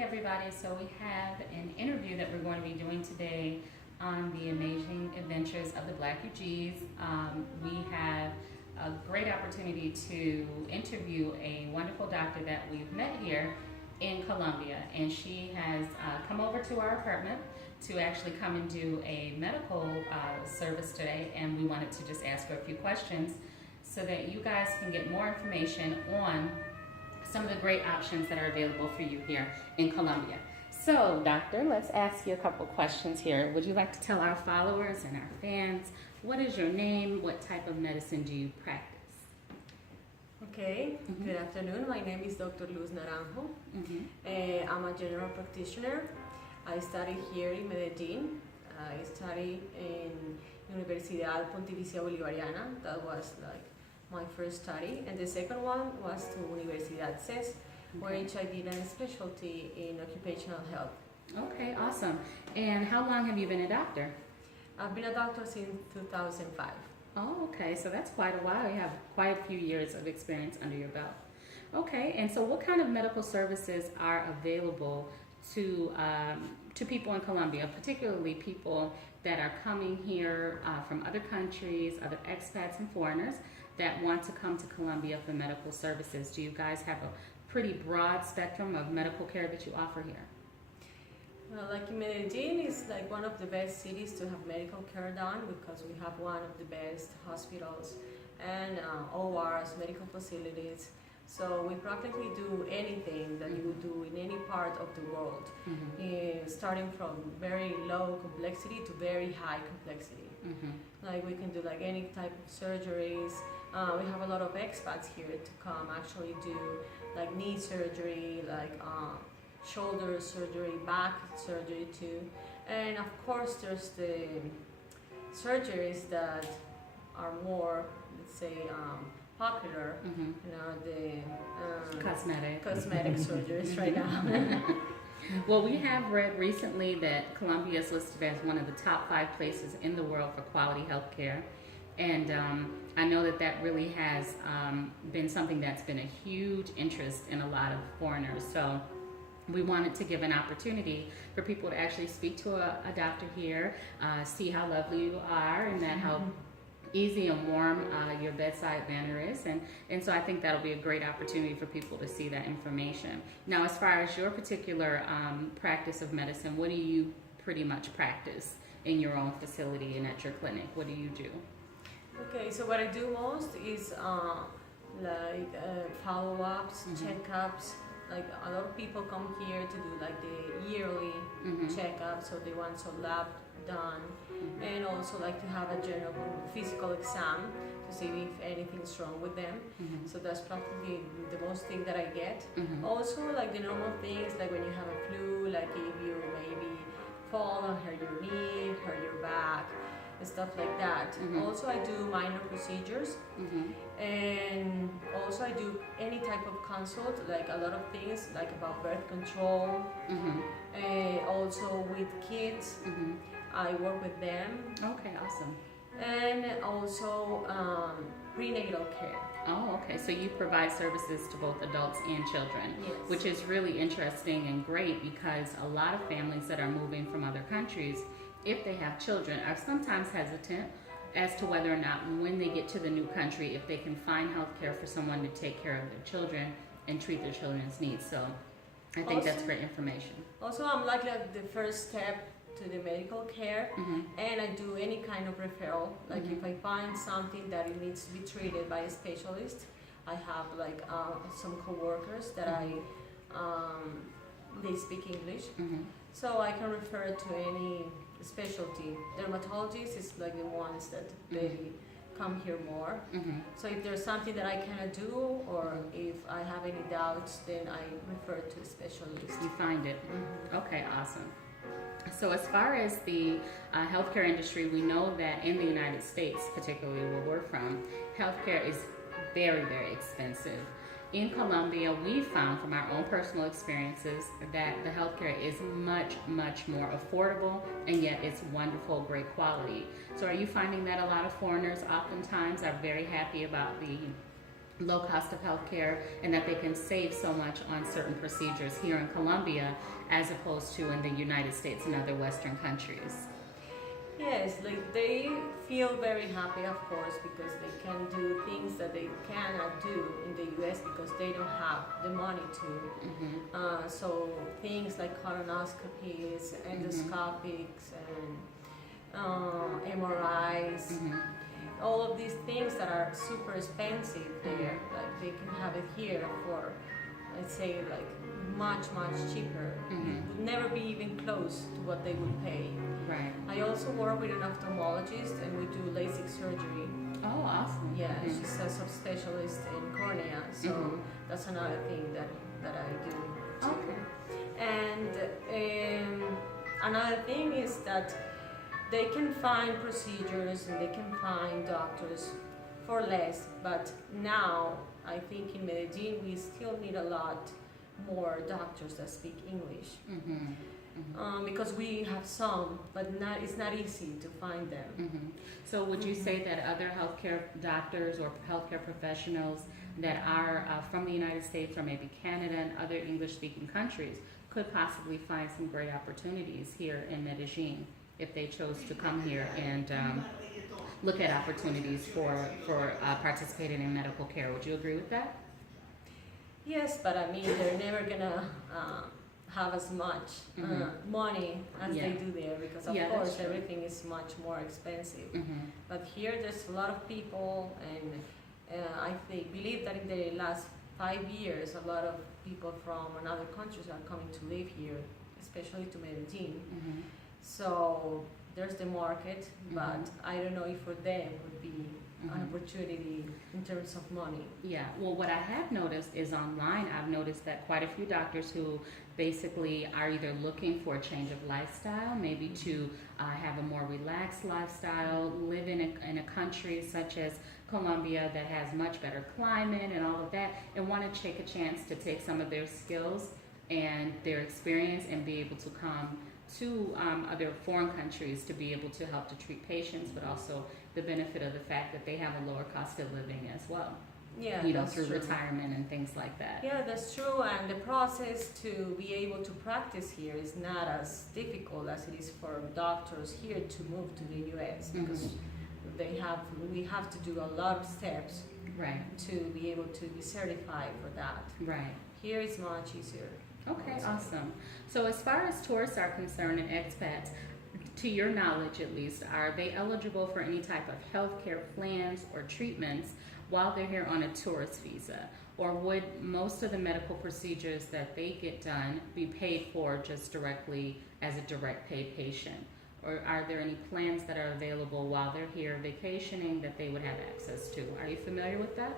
everybody. So we have an interview that we're going to be doing today on the amazing adventures of the Blacugees. We have a great opportunity to interview a wonderful doctor that we've met here in Colombia, and she has come over to our apartment to actually come and do a medical service today, and we wanted to just ask her a few questions so that you guys can get more information on some of the great options that are available for you here in Colombia. So, doctor, let's ask you a couple questions here. Would you like to tell our followers and our fans, what is your name, what type of medicine do you practice? Okay, good afternoon. My name is Dr. Luz Naranjo. I'm a general practitioner. I study here in Medellin. I study in Universidad Pontificia Bolivariana. That was like my first study. And the second one was to Universidad CES, which I did a specialty in occupational health. Okay, awesome. And how long have you been a doctor? I've been a doctor since 2005. Oh, okay, so that's quite a while. You have quite a few years of experience under your belt. Okay, and so what kind of medical services are available to people in Colombia, particularly people that are coming here from other countries, other expats and foreigners that want to come to Colombia for medical services? Do you guys have a pretty broad spectrum of medical care that you offer here? Well, like Medellin is like one of the best cities to have medical care done because we have one of the best hospitals and ORs, medical facilities. So we practically do anything that you would do in any part of the world, starting from very low complexity to very high complexity. Like we can do like any type of surgeries. We have a lot of expats here to come actually do like knee surgery, like shoulder surgery, back surgery too. And of course there's the surgeries that are more, let's say, popular, you know, the cosmetic surgeries right now. Well, we have read recently that Colombia is listed as one of the top 5 places in the world for quality health care. And I know that that really has been something that's been a huge interest in a lot of foreigners. So we wanted to give an opportunity for people to actually speak to a doctor here, see how lovely you are, and that how easy and warm your bedside manner is, and so I think that'll be a great opportunity for people to see that information. Now, as far as your particular practice of medicine, what do you pretty much practice in your own facility and at your clinic? What do you do? Okay, so what I do most is follow-ups, checkups. Like a lot of people come here to do like the yearly checkup, so they want some lab done, and also like to have a general physical exam to see if anything's wrong with them. So that's practically the most thing that I get. Also like the normal things, like when you have a flu, like if you maybe fall and hurt your knee, hurt your back, and stuff like that. Also I do minor procedures, and also I do any type of consult, like a lot of things like about birth control, and also with kids. I work with them. Okay, awesome. And also prenatal care. Oh, okay. So you provide services to both adults and children, which is really interesting and great because a lot of families that are moving from other countries, if they have children, are sometimes hesitant as to whether or not when they get to the new country, if they can find health care for someone to take care of their children and treat their children's needs. So I think that's great information. Also, I'm like the first step to the medical care, and I do any kind of referral. Like if I find something that it needs to be treated by a specialist, I have like some coworkers that they speak English, so I can refer to any specialty. Dermatologists is like the ones that they come here more. So if there's something that I cannot do, or if I have any doubts, then I refer to a specialist. You find it. Okay, awesome. So as far as the healthcare industry, we know that in the United States, particularly where we're from, healthcare is very, very expensive. In Colombia, we found from our own personal experiences that the healthcare is much, much more affordable, and yet it's wonderful, great quality. So are you finding that a lot of foreigners oftentimes are very happy about the low cost of healthcare, and that they can save so much on certain procedures here in Colombia as opposed to in the United States and other Western countries. Yes, like they feel very happy, of course, because they can do things that they cannot do in the U.S. because they don't have the money to. So things like colonoscopies, endoscopics, and MRIs, all of these things that are super expensive there, like they can have it here for, let's say, like much cheaper. It would never be even close to what they would pay. Right. I also work with an ophthalmologist, and we do LASIK surgery. Oh, awesome. Yeah, she's a subspecialist in cornea, so that's another thing that I do too. Okay. And another thing is that they can find procedures and they can find doctors for less, but now I think in Medellin we still need a lot more doctors that speak English. Because we have some, but it's not easy to find them. So would you say that other healthcare doctors or healthcare professionals that are from the United States or maybe Canada and other English-speaking countries could possibly find some great opportunities here in Medellin if they chose to come here and look at opportunities for participating in medical care? Would you agree with that? Yes, but I mean, they're never gonna have as much money as they do there, because of course everything is much more expensive. But here there's a lot of people, and I believe that in the last 5 years a lot of people from other countries are coming to live here, especially to Medellin. So there's the market, but I don't know if for them would be an opportunity in terms of money. Yeah, well, what I have noticed is online, I've noticed that quite a few doctors who basically are either looking for a change of lifestyle, maybe to have a more relaxed lifestyle, live in a country such as Colombia that has much better climate and all of that, and want to take a chance to take some of their skills and their experience and be able to come to other foreign countries to be able to help to treat patients, but also the benefit of the fact that they have a lower cost of living as well. Yeah, you know, that's through true. Retirement and things like that. Yeah, that's true, and the process to be able to practice here is not as difficult as it is for doctors here to move to the U.S. because we have to do a lot of steps to be able to be certified for that. Right. Here it's much easier. Okay, awesome. So as far as tourists are concerned and expats, to your knowledge at least, are they eligible for any type of health care plans or treatments while they're here on a tourist visa? Or would most of the medical procedures that they get done be paid for just directly as a direct paid patient? Or are there any plans that are available while they're here vacationing that they would have access to? Are you familiar with that?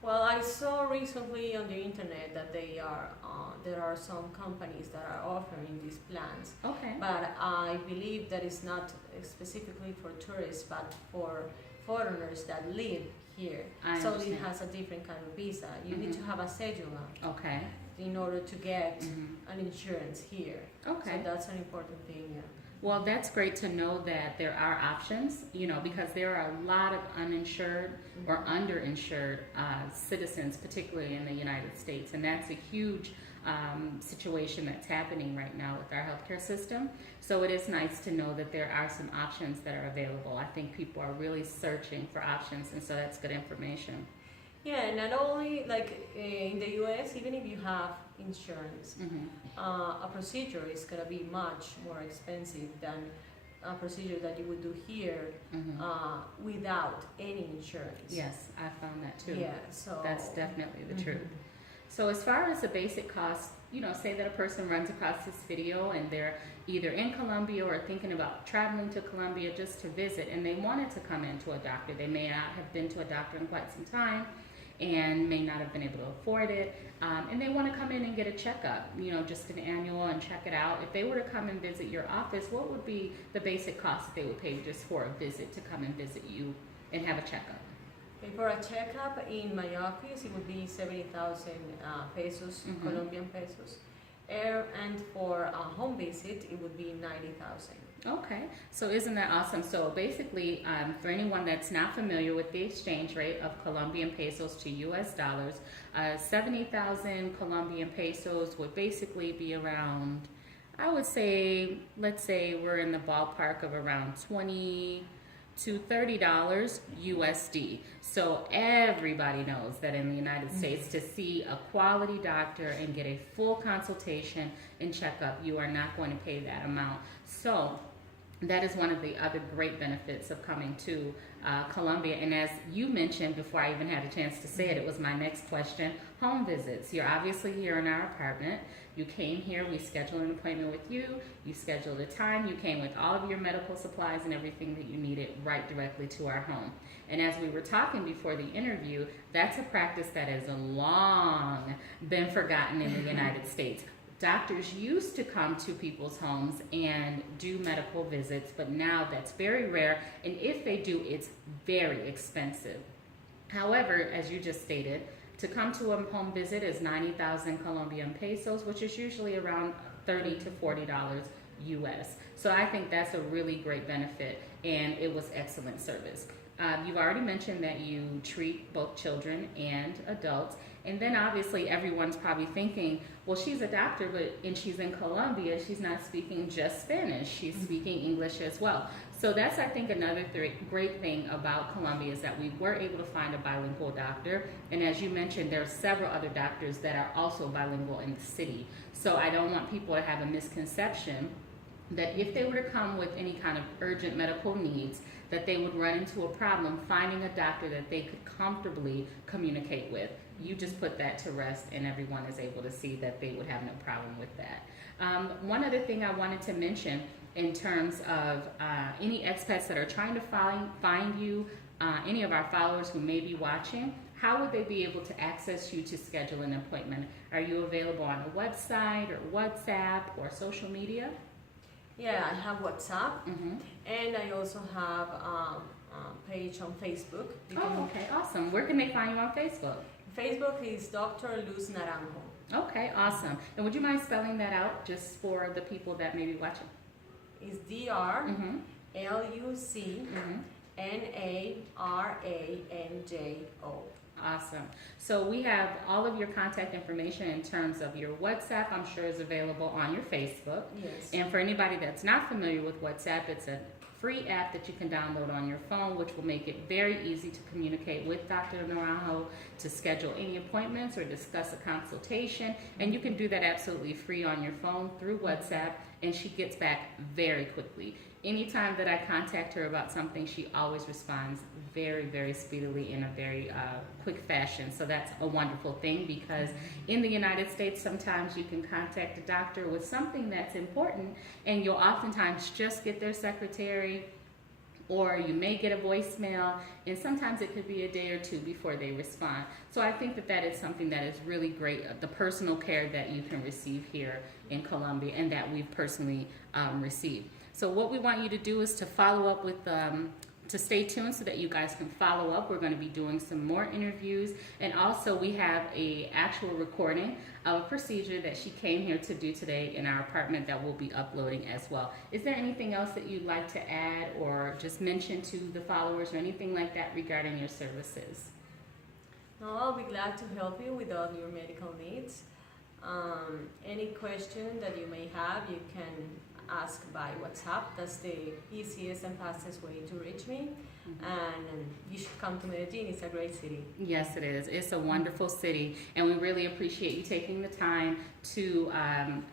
Well, I saw recently on the internet that there are some companies that are offering these plans. Okay. But I believe that it's not specifically for tourists, but for foreigners that live here. So it has a different kind of visa. You need to have a cedula. Okay. In order to get an insurance here. Okay. So that's an important thing. Yeah. Well, that's great to know that there are options, you know, because there are a lot of uninsured or underinsured citizens, particularly in the United States, and that's a huge situation that's happening right now with our healthcare system. So it is nice to know that there are some options that are available. I think people are really searching for options, and so that's good information. Yeah, not only like in the U.S., even if you have insurance, a procedure is going to be much more expensive than a procedure that you would do here without any insurance. Yes, I found that too. Yeah, so that's definitely the truth. So as far as the basic cost, you know, say that a person runs across this video and they're either in Colombia or thinking about traveling to Colombia just to visit, and they wanted to come into a doctor. They may not have been to a doctor in quite some time and may not have been able to afford it, and they want to come in and get a checkup, you know, just an annual and check it out. If they were to come and visit your office, what would be the basic cost that they would pay just for a visit to come and visit you and have a checkup? For a checkup in my office, it would be 70,000 pesos, Colombian pesos. And for a home visit, it would be 90,000. Okay, so isn't that awesome? So basically, for anyone that's not familiar with the exchange rate of Colombian pesos to US dollars, 70,000 Colombian pesos would basically be around, I would say, let's say we're in the ballpark of around 20 to $30 USD. So everybody knows that in the United States, to see a quality doctor and get a full consultation and checkup, you are not going to pay that amount. So that is one of the other great benefits of coming to Colombia. And as you mentioned before I even had a chance to say it, it was my next question, home visits. You're obviously here in our apartment. You came here, we scheduled an appointment with you, you scheduled a time, you came with all of your medical supplies and everything that you needed right directly to our home. And as we were talking before the interview, that's a practice that has long been forgotten in the United States. Doctors used to come to people's homes and do medical visits, but now that's very rare, and if they do, it's very expensive. However, as you just stated, to come to a home visit is 90,000 Colombian pesos, which is usually around $30 to $40 US. So I think that's a really great benefit, and it was excellent service. You've already mentioned that you treat both children and adults, and then obviously everyone's probably thinking, well, she's a doctor, and she's in Colombia, she's not speaking just Spanish, she's speaking English as well. So that's, I think, another great thing about Colombia is that we were able to find a bilingual doctor, and as you mentioned, there are several other doctors that are also bilingual in the city. So I don't want people to have a misconception that if they were to come with any kind of urgent medical needs, that they would run into a problem finding a doctor that they could comfortably communicate with. You just put that to rest, and everyone is able to see that they would have no problem with that. One other thing I wanted to mention in terms of any expats that are trying to find you, any of our followers who may be watching, how would they be able to access you to schedule an appointment? Are you available on a website or WhatsApp or social media? Yeah, I have WhatsApp, and I also have a page on Facebook. Oh, okay, awesome. Where can they find you on Facebook? Facebook is Dr. Luz Naranjo. Okay, awesome. And would you mind spelling that out just for the people that may be watching? It's DrLucNaranjo. Awesome. So we have all of your contact information in terms of your WhatsApp, I'm sure is available on your Facebook. Yes. And for anybody that's not familiar with WhatsApp, it's a free app that you can download on your phone, which will make it very easy to communicate with Dr. Naranjo, to schedule any appointments or discuss a consultation. And you can do that absolutely free on your phone through WhatsApp, and she gets back very quickly. Anytime that I contact her about something, she always responds very, very speedily in a very quick fashion. So that's a wonderful thing, because in the United States, sometimes you can contact a doctor with something that's important, and you'll oftentimes just get their secretary, or you may get a voicemail, and sometimes it could be a day or two before they respond. So I think that that is something that is really great, the personal care that you can receive here in Colombia, and that we've personally received. So what we want you to do is to follow up with, to stay tuned so that you guys can follow up. We're going to be doing some more interviews, and also we have a actual recording of a procedure that she came here to do today in our apartment that we'll be uploading as well. Is there anything else that you'd like to add or just mention to the followers or anything like that regarding your services? No, I'll be glad to help you with all your medical needs. Any question that you may have, you can ask by WhatsApp. That's the easiest and fastest way to reach me. And you should come to Medellin. It's a great city. Yes, it is. It's a wonderful city, and we really appreciate you taking the time to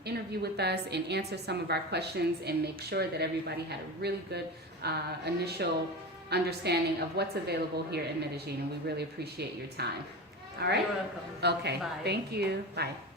interview with us and answer some of our questions and make sure that everybody had a really good initial understanding of what's available here in Medellin, and we really appreciate your time. All right? You're welcome. Okay. Bye. Thank you. Bye.